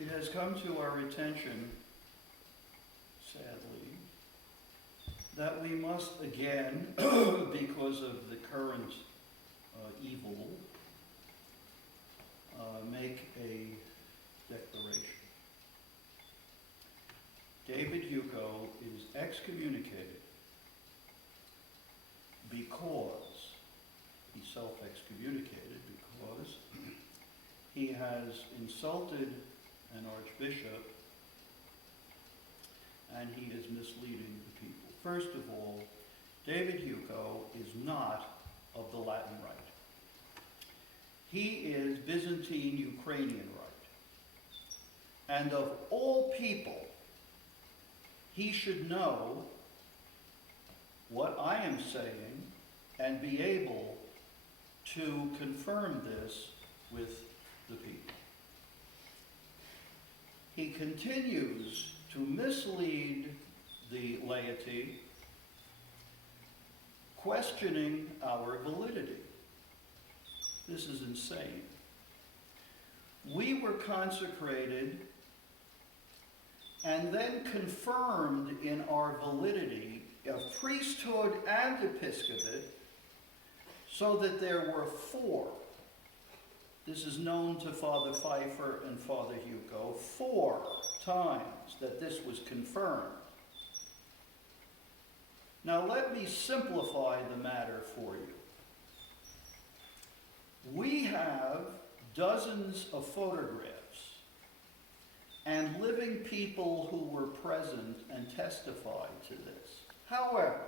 It has come to our attention, sadly, that we must again, because of the current evil, make a declaration. David Yuko is excommunicated because he self-excommunicated because he has insulted an archbishop and he is misleading the people. First of all, David Yuko is not of the Latin Rite. He is Byzantine Ukrainian Rite. And of all people, he should know what I am saying and be able to confirm this with the people. He continues to mislead the laity, questioning our validity. This is insane. We were consecrated and then confirmed in our validity of priesthood and episcopate, so that there were 4. This is known to Father Pfeiffer and Father Hugo, 4 times that this was confirmed. Now let me simplify the matter for you. We have dozens of photographs and living people who were present and testified to this. However,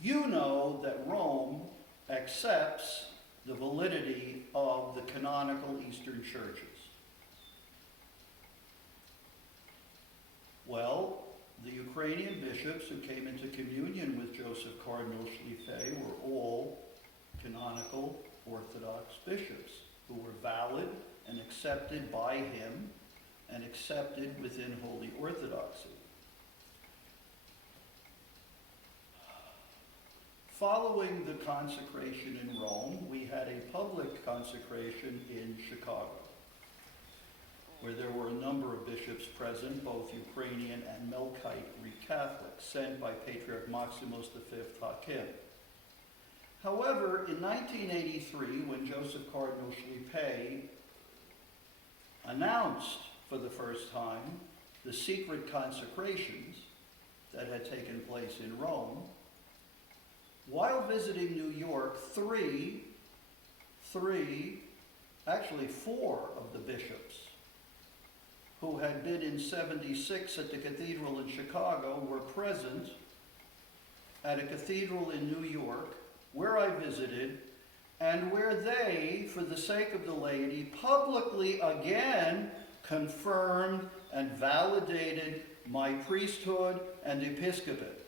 you know that Rome accepts the validity of the canonical Eastern churches. Well, the Ukrainian bishops who came into communion with Joseph Cardinal Schlieffen were all canonical Orthodox bishops who were valid and accepted by him and accepted within Holy Orthodoxy. Following the consecration in Rome, we had a public consecration in Chicago, where there were a number of bishops present, both Ukrainian and Melkite Greek Catholics, sent by Patriarch Maximus V Hakim. However, in 1983, when Joseph Cardinal Schlieffen announced for the first time the secret consecrations that had taken place in Rome, while visiting New York, actually 4 of the bishops who had been in 76 at the cathedral in Chicago were present at a cathedral in New York, where I visited, and where they, for the sake of the laity, publicly again confirmed and validated my priesthood and episcopate.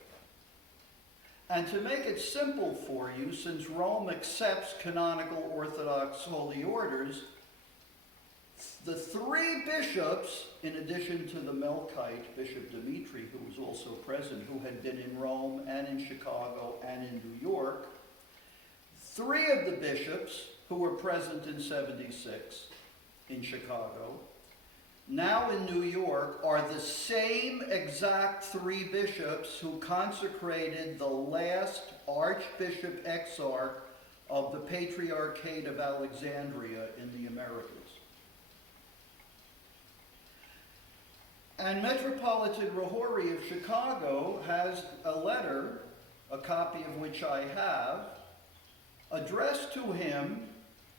And to make it simple for you, since Rome accepts canonical Orthodox holy orders, the 3 bishops, in addition to the Melkite, Bishop Dimitri, who was also present, who had been in Rome and in Chicago and in New York, 3 of the bishops who were present in 76 in Chicago, now in New York, are the same exact 3 bishops who consecrated the last Archbishop Exarch of the Patriarchate of Alexandria in the Americas. And Metropolitan Rahori of Chicago has a letter, a copy of which I have, addressed to him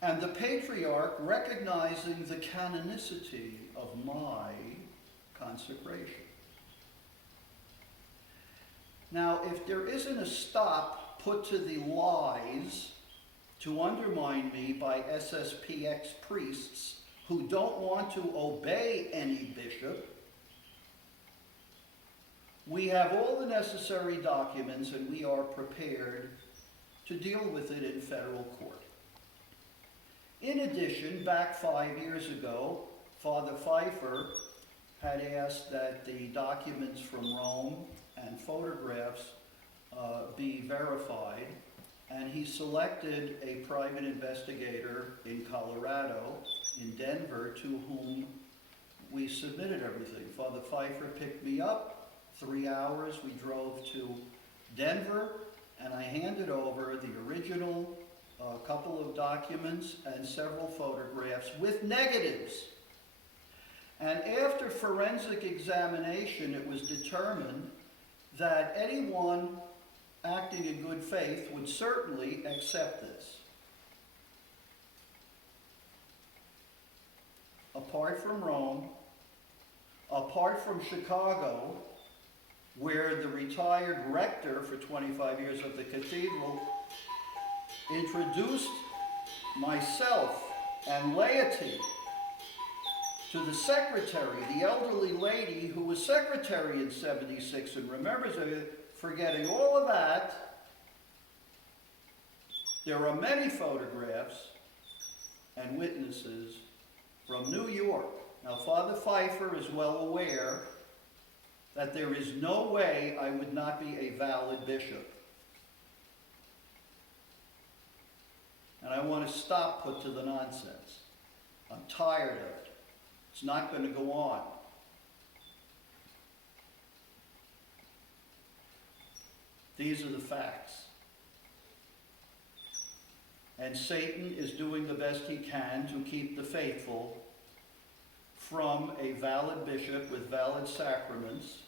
and the Patriarch, recognizing the canonicity of my consecration. Now, if there isn't a stop put to the lies to undermine me by SSPX priests who don't want to obey any bishop, we have all the necessary documents and we are prepared to deal with it in federal court. In addition, back 5 years ago, Father Pfeiffer had asked that the documents from Rome and photographs be verified, and he selected a private investigator in Colorado, in Denver, to whom we submitted everything. Father Pfeiffer picked me up, 3 hours, we drove to Denver, and I handed over the original couple of documents and several photographs with negatives. And after forensic examination, it was determined that anyone acting in good faith would certainly accept this. Apart from Rome, apart from Chicago, where the retired rector for 25 years of the cathedral introduced myself and laity to the secretary, the elderly lady who was secretary in 76 and remembers it. Forgetting all of that, there are many photographs and witnesses from New York. Now, Father Pfeiffer is well aware that there is no way I would not be a valid bishop. And I want to stop put to the nonsense. I'm tired of it. It's not going to go on. These are the facts. And Satan is doing the best he can to keep the faithful from a valid bishop with valid sacraments.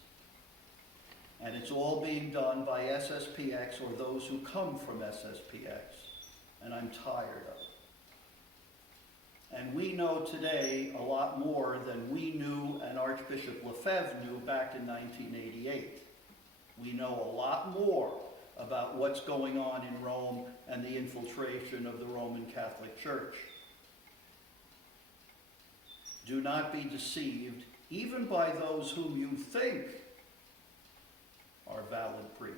And it's all being done by SSPX or those who come from SSPX. And I'm tired of it. And we know today a lot more than we knew and Archbishop Lefebvre knew back in 1988. We know a lot more about what's going on in Rome and the infiltration of the Roman Catholic Church. Do not be deceived, even by those whom you think are valid priests.